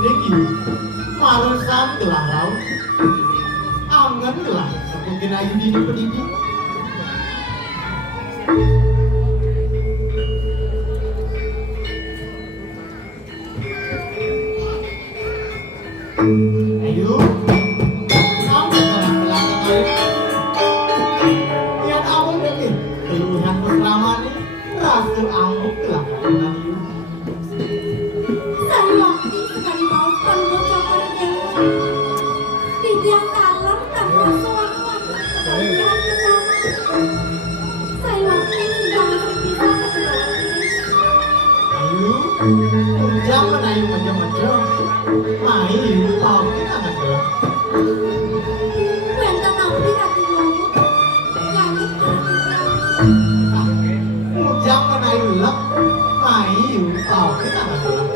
Niki, marusan gelah laut, angan gelah mungkin ayu di pedidi. Ayu, sampai gelah belakang ayu. Lihat awal niki, keluhan bersama nih, rasul amuk gelah ayu. Saya waktu sekali mau pengucap pada dewa di tiang kalam tanpa suara kemudian bersama saya waktu jangan berpisah kedua Ayu, jangan ayu macam-macam. Ayu, tahu kita nggak gelah. Wentang nabi ratu dulu langit para Jangan ayu lek, ayu tahu kita nggak gelah.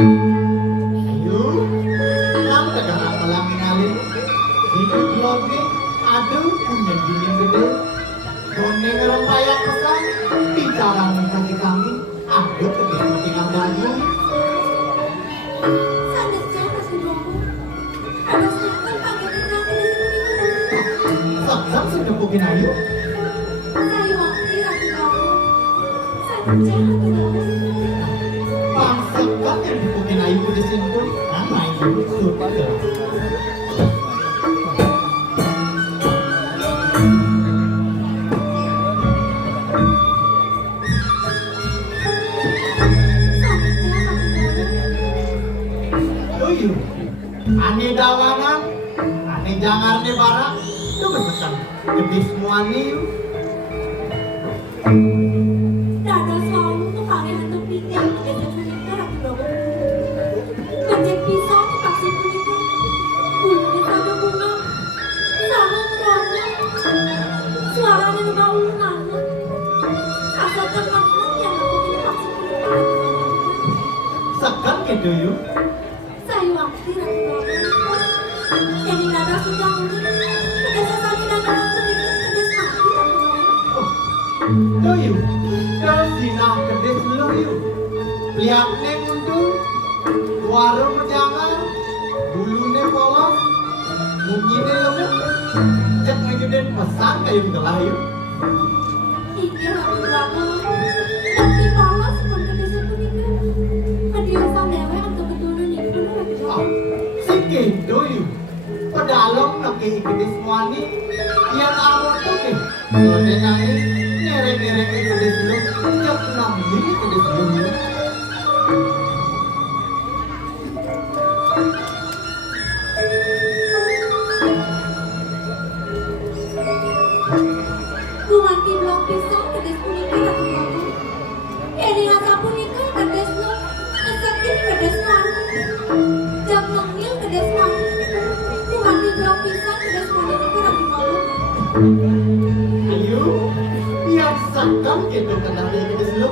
Ayu, kamu tegar apa lagi ngalih? Hidup lagi, aduh punya dingin gede. Boneng rempayat pesan, bicara kaki kami, aduh tegak tinggal baju. sangat jauh ratu dulu ada sedangkan panggil kita Sedang sedepukin ayu, saya waktu ratu dulu sangat jauh ratu dulu bangsakan yang dipukin ayu di situ, nama ayu suka gerak. Tuyu, ane dawanan, ane jangar ne barak, itu besekan. Gede semua nih, Dada suami tuh kali hantu pikir pakai cerita ratu dulu Bajak pisau dipaksa kulitnya bulunya pada bunga sama merona suaranya ngebau ngana asal teman-teman yang aku dipaksa kulit sekan ke tuyu. saya waktu ratu dulu jadi dada sudah udah sesami dada waktu itu udah mati ratu dulu Tuyu, tersinah gede seluyu. Lihat ne mundur, warung jangar, bulunya polos, mungkinnya lemuk. Cek ngejudin pesan kayu gelayu. Iya ratu dulu tapi polos pun ke desa kuningan kediosan dewe atau keturunan ibu ratu Ah, dulu sikit tuyu. Pedalong nake gede semua nih, yang awal tuh ke. Sode nangi, ngerek-ngerek gede selu, cek nangi gede selu. Buati blok pisang kedes punika ratu dulu ini ngasa punika kedes lo keset ini kedes mani jam lengil kedes mani buati blok pisang kedes mani ini ratu dulu Ayu, biar sekam gitu kenal di gede selu.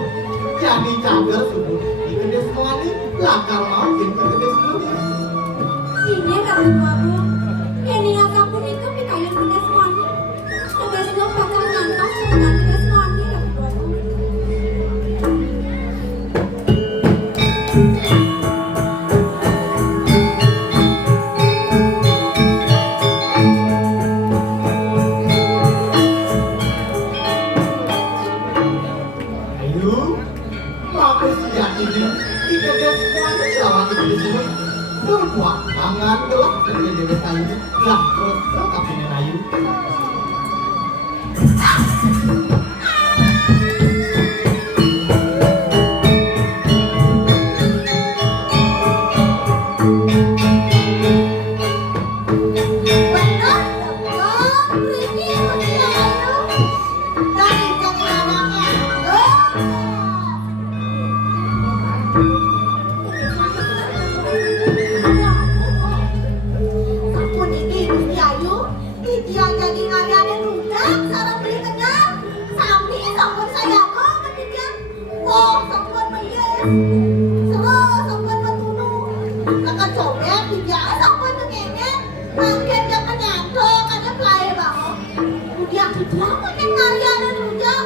Jadi cager subuh di gede semua nih, lakar mau gitu gede selu. ini ratu dulu ini ngasa punika pikayan kedes mani kedes lo bakal ngantos dengan kedes mani ratu dulu Ayu, mau sejatinya di gede semua nih lawan di gede selu. Semua tangan gelap dan gede sayunya, lah terus tapi ayu. Sampun iki Gusti Ayu, iki yang jadi ngaryane tunggak sareng beli kenyang. Sami sampun saya kok ketidian. Wah, sampun meyes. Sero sampun metunu. Tekan cobek tiga sampun ngene. Mungkin dia penyandung, ada pelaya bang. Udah sudah, mungkin karya dan udah.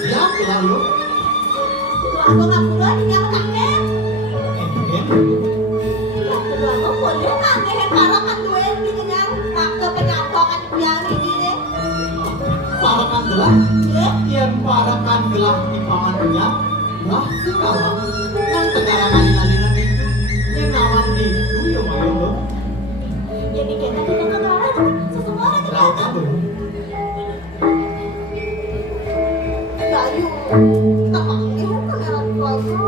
Siap lalu. Aku nggak boleh dia menangkep. Enten. Aku boleh nangkep parakan dua di kenyang. Tak kepenyatokan yang ini. Parakan gelah. Ya, Yen parakan gelah di pamannya. Lah segala. Nang tegarangan alinan itu. Nyenawan di duyo mayo. jadi kita tidak kenalan. Seseorang kita Laut apa? Gayu. Tepangnya kenalan keluarga.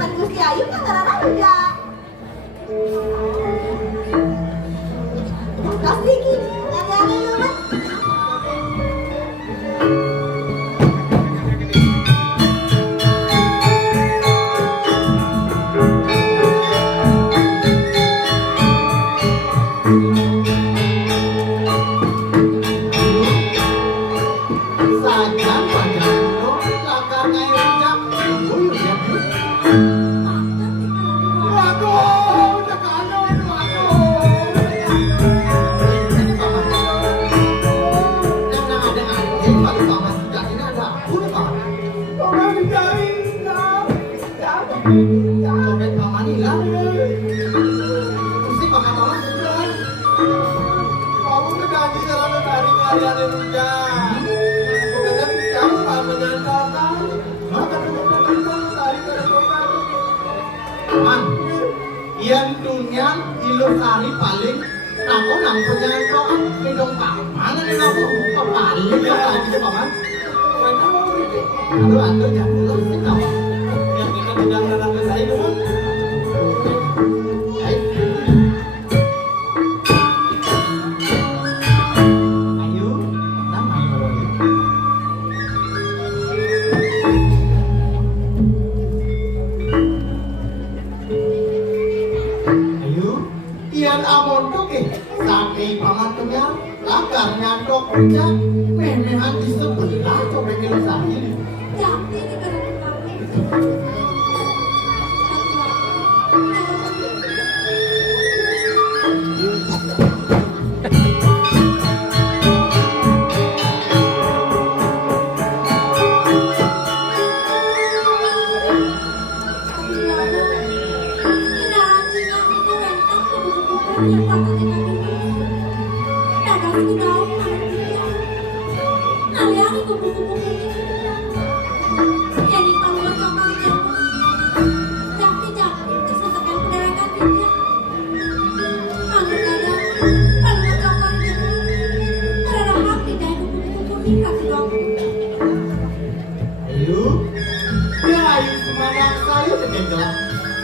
Kan Gusti Ayu kan kenalan udah. Kasih gini, ada lu kan? Sajan panjang dulu. Lakar ngayon rujak. Duyo ya. Waduh, tekanan, waduh. Nang ada anjing pada paman sejak ini ada aku nih paman. Paman dijahit, copet paman hilang. Mesti pakai paman bulan. Kamu berjanji selalu dari kalian yang rujak. Bukan bicara paman menyandarkan. Maka teman-teman tarik ke depan. Man, yang dunia ilmu kali paling aku nang penyanyi kok minum mana nih aku paling ya tadi paman. Aduh jangan dulu sih kamu. Yang kita tidak ngerang ke saya dulu. Ayo, nama lagi. Ayo, iyan amon tuh ke sapi paman kenyang, lakar nyandok rujak, memehan di sebelah copet ngilu sahil. Jadi ini kan Ayo, ya ayo semangat saya dengan gelap.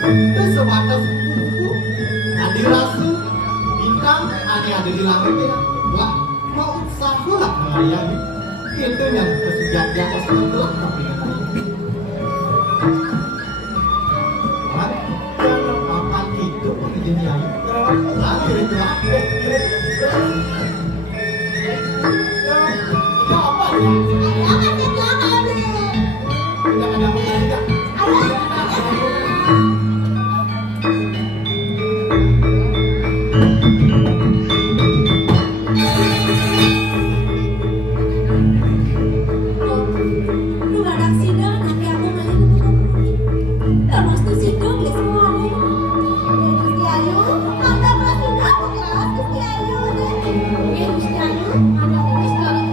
Terus sebatas buku, adi rasu, bintang, ani ada di langit ya. Lah, mau usaha lah kalian. Itu yang kesulitan di atas gelap tapi kapan itu pengen ayu? Lagi itu apa? Ya apa ya? Ada kan dia belakang nih. Tidak ada penyanyi. lu gak ada sidang nanti aku main termasuk sidang ya semua Gusti Ayu, ada berarti kamu kelas Gusti Ayu deh. Iya Gusti Ayu, ada tulis dari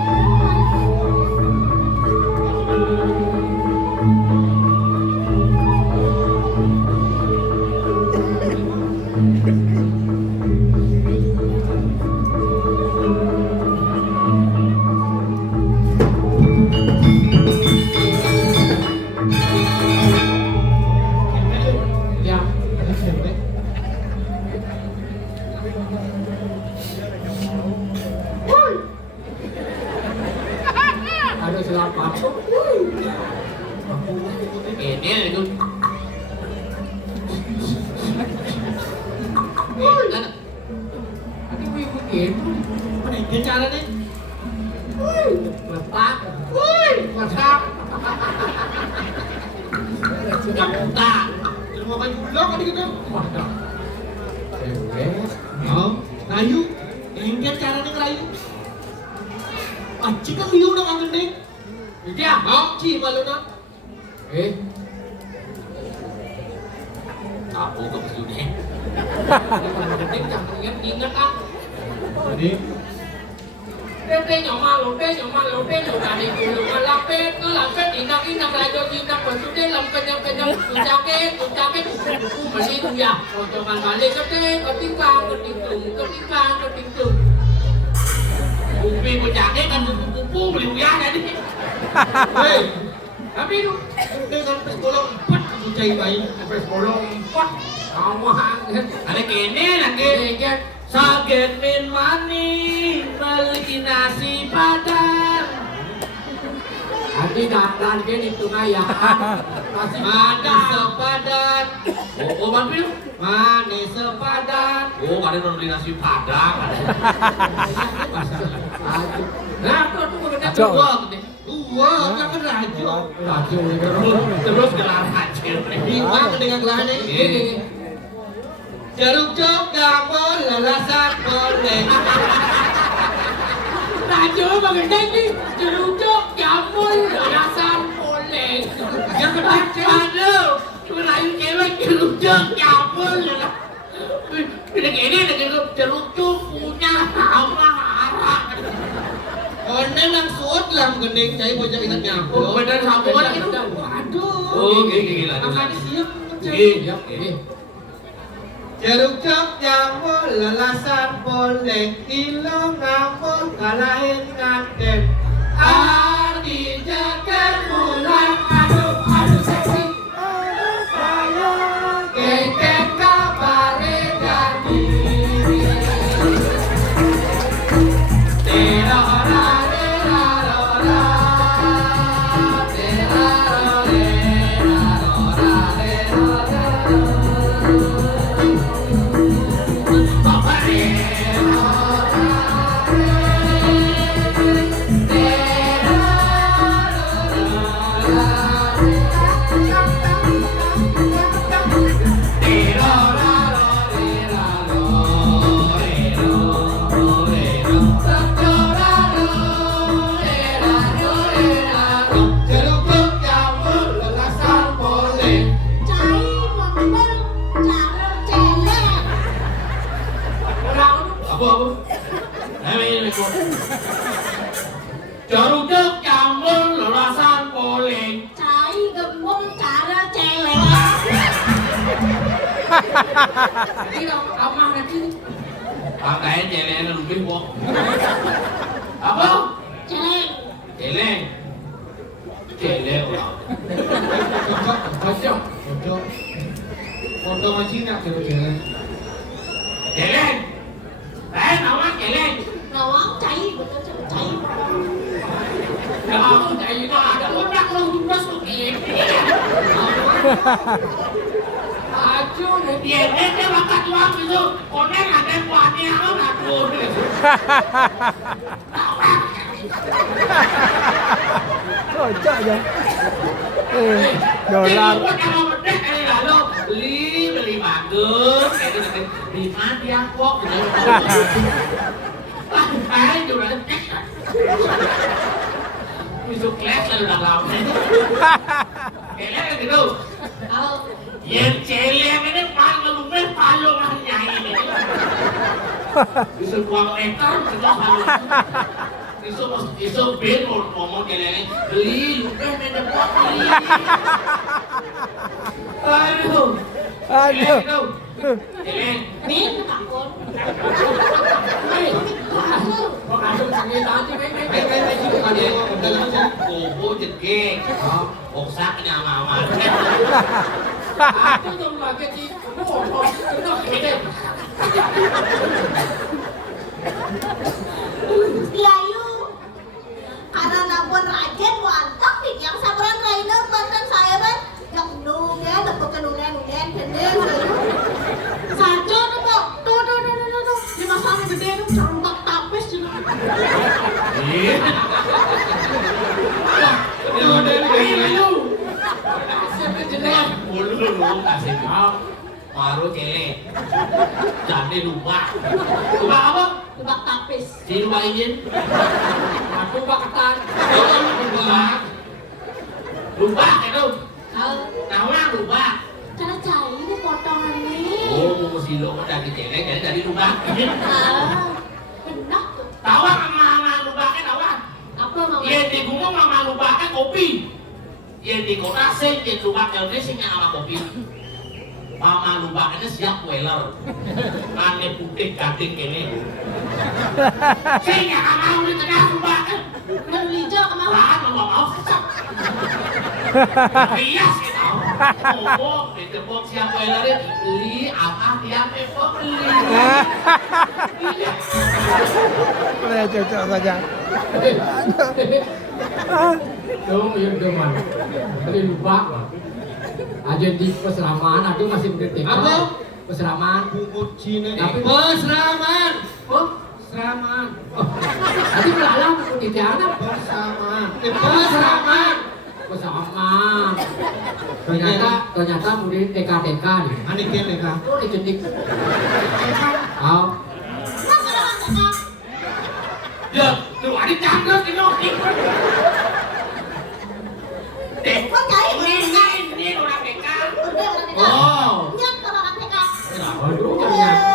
Ya, ada siapa? Ada siapa? Ini itu. Bicara nih. Letak. Mantap. Sudah buta. Ilmu apa juga kan gitu. Oh, rayu. Ingin cara nih rayu. Cik kan liu dong angin nih. Iya, mau cik malu dong. Aku ke sudah. Penting jangan ingat ah. Jadi Tê nhỏ mà lỗ tê lỗ cả đi cùng lỗ làm phê cứ làm phê thì năng lại cho chim năng quần tê làm bên nhau cùng cha cái mà đi cùng nhà rồi cho bạn lên cho tê có tiếng vang có tiếng tùng cùng vì một chả cái cần cùng liều da này đi tapi itu dengan psikolog empat itu cai bayi psikolog empat awang ada kene lagi sakit min mani beli nasi padang nanti dandan kene itu ngaya masih ada sepadan oh mampir manis sepadan oh ada beli nasi padang nah itu benar uang Wah, kan rajo. Rajo terus gelar haji. Gimana dengan gelarnya? Jeruk cok gamol lalasan boleh. Rajo bagaimana ini? Jeruk cok gamol lalasan boleh. Yang kedua ada. Cuma lain cewek jeruk cok gamol lalasan. Bila ini jeruk cok punya apa arah. Còn nên đang suốt làm cái nền cháy của chạy thật nhà. Mình đang học của anh. Aduh. Gini lah. Akan siap. Gini. Jeruk cok jamur lalasan boleh kilo ngambul kalahin nganten. Arti jaket bulan aduh seksi. Kekek kabare jadi. Jeruk cok jamur lalasan boleh. Cai gembung cara celeng. Ini ramah nanti. Pakaian celeng lebih kok. Apa? Celeng. Celeng. Celeng orang. Cocok. Foto macam nak celeng. Celeng. Nama celeng. Nawang cai betul cai. Kalau cai itu ada orang lo juga suka. Acu dia makan uang itu. Orang ada kuahnya lo nak tuh. Kocak ya. Dolar. Kalau medek ini lalu beli bagus kayak gitu. Di mati aku. Ayo juga cek. Masuk kelas lalu dah lama. Kelak gitu. Yang celeng ini paling nyanyi. Bisa buang meter kita paling. Iso ben ngomong keleng beli lupa mana buat beli. Aduh. Keleng. Min takut. Kok ada sange tadi Gogo jegek. Oksak nyama-mama. Aku tuh lagi di Yayu. Karena nabon rajen wantap nih yang sabaran Raina mantan saya kan yang nungen dapat kenungen gendeng. Sajo tuh tuh di masa gede tuh campak tapis juga. Yo dari lu. Kasih jelek. Mulu lu kasih kau. Baru celek. Jadi lupa. Lupa apa? Tebak tapis. Si lupa izin. Aku pak ketan. Lupa. Lupa itu. Tahu. Tahu lah lupa. Cara cair potongan nih. Oh, si lo kan dari celek jadi dari lupa. Enak tuh. Tahu kan mama lupa kan tahu kan? Apa mama? Yang di gunung mama lupa kan kopi. Yang di kota sih yang lupa kelnya sih nama kopi. Mama lupa kan siap weler. Ane putih gading kene. Sih nggak mau di tengah lupa kan? Baru hijau kemana? Lah, mau. Iya sih tahu. Oh, itu pok siap weler beli apa tiap pok beli. Udah cocok saja. Dong, ya teman. Tadi lupa. Aja di peseraman, aku masih berdiri. Apa? Peseraman. Pungut Cina. Tapi Peseraman. oh, peseraman. Tadi melalang aku di sana. Bersama. Peseraman. Peseraman. Ternyata murid TK nih. Aneh kan mereka. Oh, dicedik. Oh, Ya, lu ada canggung di noki. Dek, Kok cair? ini orang TK. Udah orang TK. Oh. Nyat kalau orang TK. aduh ternyata.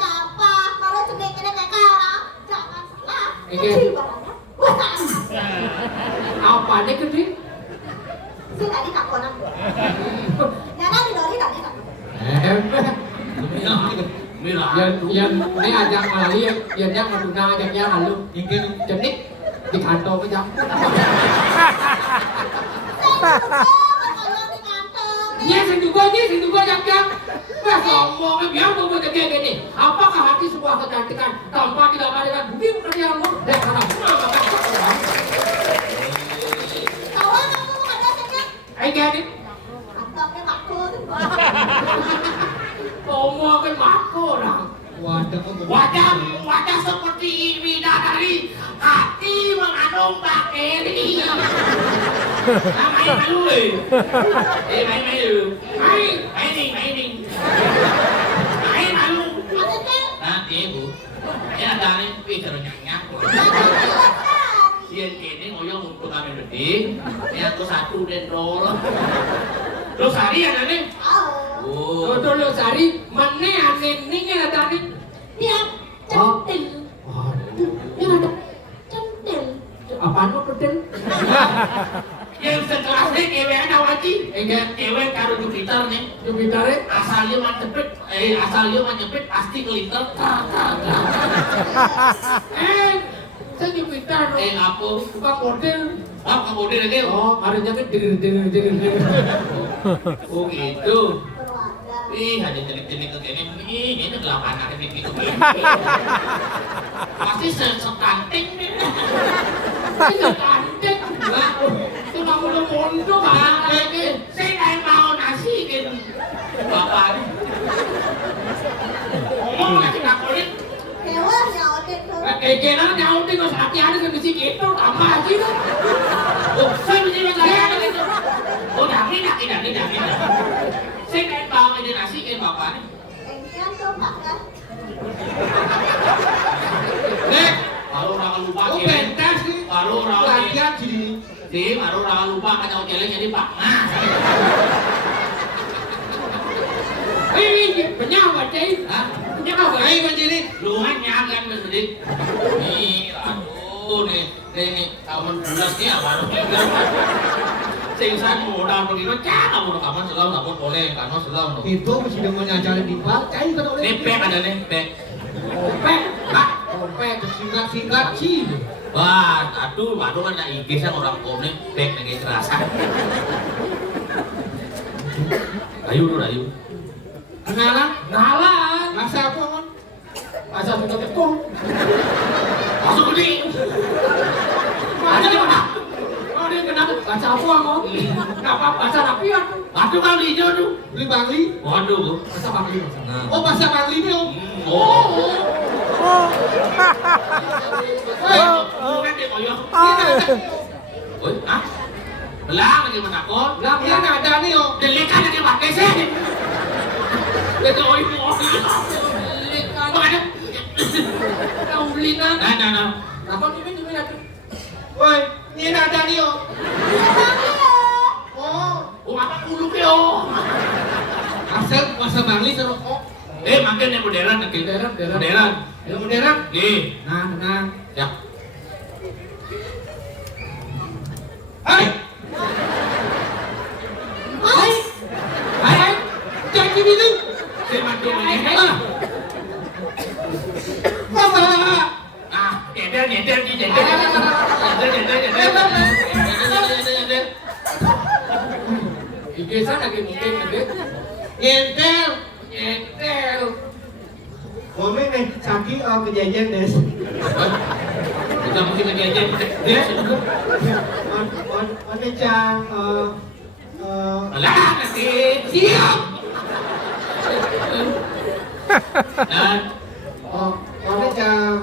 Capa, kalau cendek ini TK orang. Jangan salah. Oke. Kecil barangnya. Wah, Apa nih gede? sih tadi tak konan. Jangan didori tadi tak. Mira. Yang ini ajak kali yang ngaduna ajaknya lalu. Ingin Cedik di kantor aja. Kalau di kantong. Iya, saya juga yang Mas ngomongnya biar mau kayak gini. Apakah hati sebuah kecantikan tanpa tidak ada dengan bukti yang lu dan karena Kawan kamu ada senyap. gini. Kantongnya makul. Ngomongin mako orang. wadah kok. Wajah seperti bidadari, hati mengandung bakteri. Main malu main malu. Maksudnya? Nanti bu, ini ada nih pikir nyanyak. Yang ini ngoyong untuk kami berdiri, ini aku satu dan dua. Terus hari ada nih. Oh. Dulu sari mana aneh nih ada nih. Dia centil. Dia ada centil. Apaan mau pedel? Yang sekelasnya cewek ada wajib. Enggak cewek karo Jupiter nih. Jupiter Asalnya mah jepit pasti kelinter. saya Jupiter. Apa? Tukang model. Apa model lagi? Oh, harinya kan dir. Oh gitu. Berwarna. Ih, ada jenik-jenik begini. Ih, ini delapan hari begitu. Pasti sekanting nih. Ini kantek. Itu kamu udah mondok Saya nggak mau nasi gitu. Bapak nih. Ngomong lagi tak kulit. Dewa nyautin tuh. Kena nyautin harus hati-hati kan besi gitu. Tambah aja tuh. Oh, saya mesti saya ada gitu. Oh, tidak. Saya nggak mau aja nasi kan bapak nih. Engkian tuh pak kan. Nek, baru orang lupa Oh, pentas nih. Baru orang Latihan sini. baru orang lupa kacau celeng jadi pak. Nah, Penyawa cai. hah? Penyawa. Ayo menjadi. Lumayan nyagan bersedih. Nih, aduh nih tahun bulas nih apa? Singsan modal begitu, jangan mau kamu selalu nggak boleh, kamu selalu. Itu mesti dengan acara di bal. Kayu kan oleh. Nih pek ada nih pek. Kopek. Hah? Kompet singkat sih. Wah, aduh kan ada IG saya orang komplain pek nih terasa. Ayo. Kenalan. Nalan. Masa apa kan? Masa sudah tekung. Masuk gede. Masa di mana? Oh dia kenapa? Baca apa mau? Kenapa baca rapian? Aduh kali hijau tuh. Beli Bangli. Waduh. Masa bangli masa. Nah. Oh bahasa Bangli nih om. Oh. Bukan dia koyo. Woi, ah. Belang lagi menakut. Lah dia ada nih yo. Delikan lagi pakai sih. Itu oi mau. Makanya Kaulinan. nah. Apa ini ada? Woi, ini ada nih yo. Oh, apa kudu yo. Asal masa Bali seru kok. Makin yang modern lagi. Modern. Ya modern. Nih, Nah, tenang. ya. Hai. Hai. Hai. Jangan gini lu. Saya mantu ini. Mama. Nyender. Di desa lagi mungkin ada. Nyentel. Komen nih, Saki kejadian des. Kita mesti menjajan. Dia One Cang, Alah, nanti siap. Nah, One Cang,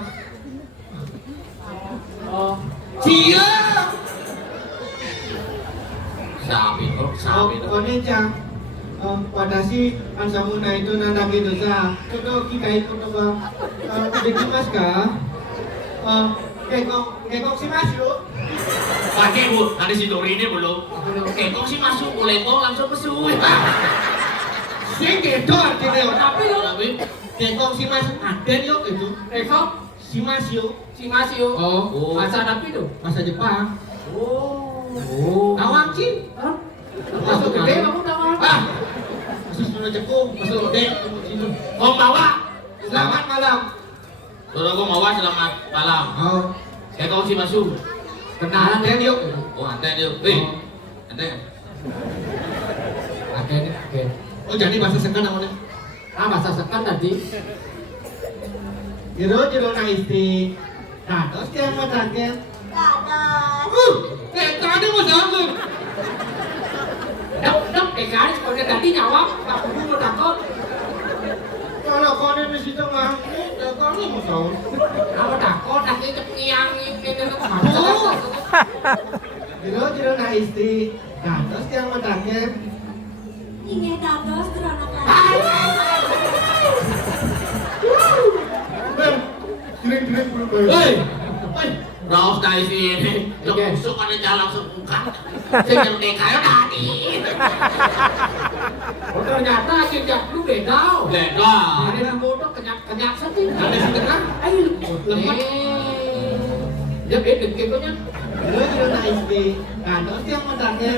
Siap. sabi itu. One Cang. Pada si Ansamuna itu nandaki dosa. Kudu kita ikut apa? Jadi mas kah? Kekong si mas yuk. Pagi bu, ada si Dori ini belum. Kok sih masuk boleh kok langsung pesuh. Si gedor gitu. Tapi yo. Kekong si mas Aden yuk itu. Esok Si mas yuk. si Masio. Oh. Masa tapi tuh. Masa Jepang. Oh. Nawang Cin. Hah? Masuk gede kamu tahu apa? Masuk Sunan Jepung. Masuk gede. Om bawa. Selamat malam. Suruh gua bawa selamat malam. Oh. Kok sih masuk? Kenalan Aden yuk. Oh, anda dia. Anda. Oke. Oh jadi bahasa sekan namanya. Masa sekan tadi. Jero na isti. Nah, terus dia mau tanya. Dadah. Tadi mau sama. Dok, garis kalau tadi jawab, tak perlu mau takut. Kalau kau ini mesti tengah, kau ini mau tahu. Kamu takut, nanti kepiang ini Jero na isti. Nah, terus dia mau tanya. Ini dados teronak Giring bulu. Hei. Raos dari sini. Yang busuk kan jalan sebuka. Saya yang kayak tadi. Oh ternyata jejak lu beda. Beda. Ada yang bodoh kenyak sedih. Ada si tengah. Ayo lemah. Dia beda gitu-nya. Jero na isti. Nah, terus dia mau tanya.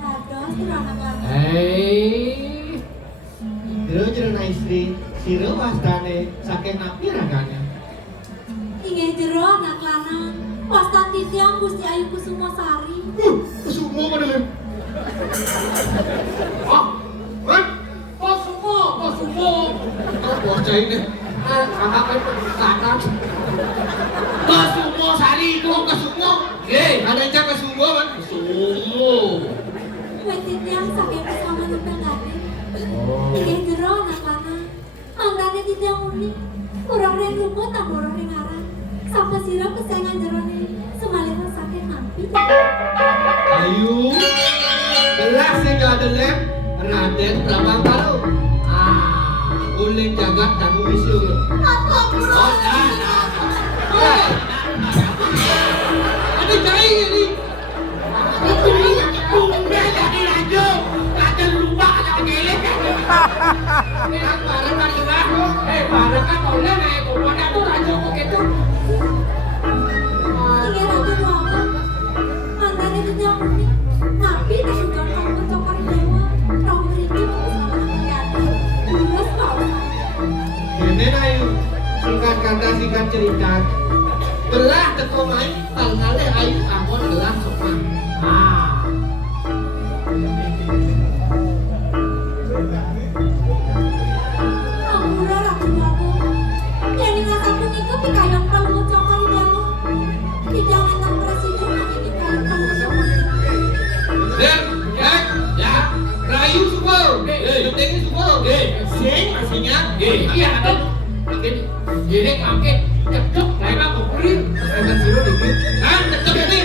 dados teronak lagi. Hei. Jero na istri. Siro wastane saking napi ragane. Inggih jero anak lanang. Wastan titiang Gusti Ayu Kusumasari. Semua pada lem. Oh, kok semua. Oh, bocah ini. Kakak itu kanan. Kesumo sari itu kesumo. Ada yang cakap semua kan? Kesumo. Kue titiang saking bersama nempel gade. Inggih jero anak lanang. Manggane titiang unik. Kurang ring rumput tak kurang ring arang. Sampai sirap kesayangan jerone. Semalih saking nampi. Ayu. Belas yang gak ada lem. Raden Brahma Baru. Ulin jagat dan umisu. Oh, nah. Ada jahit ini. Tumben jadi lanjut. Kata lupa ada gelek. Barang kan juga. Barang kan kau lihat kau ada tuh raja kok gitu. Inggih ratu doa. Manggane titiang unik. Napi disujon kamu cokar dewa. Rau beriki bersama nempel gade. Bulus kau. Ini ayu. Singkat kata singkat cerita. Belah teko main talngale ayu amun gelas sopa. Ampura ratu doaku. Yani ngasapu niku pikayong pramu cokar dewa. Tidak nentang presiden lagi pikayong pramu cokar. Dem, ya, rayu semua. Penting semua. Sing masihnya. Iya, ada. Makin ini makin cecok kayak apa kulit. Akan siro dikit. Hah, cecok ini.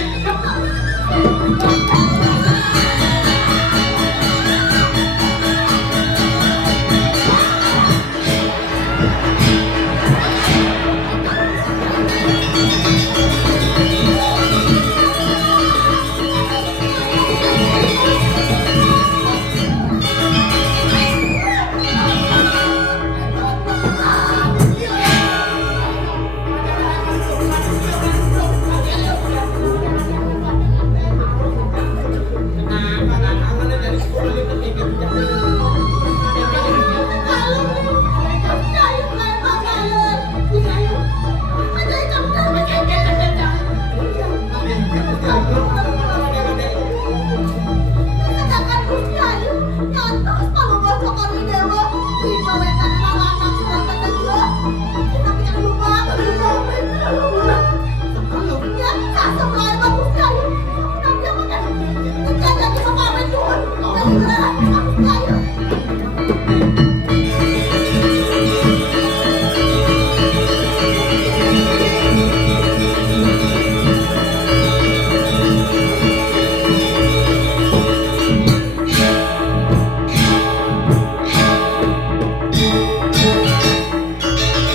Sebelum ya,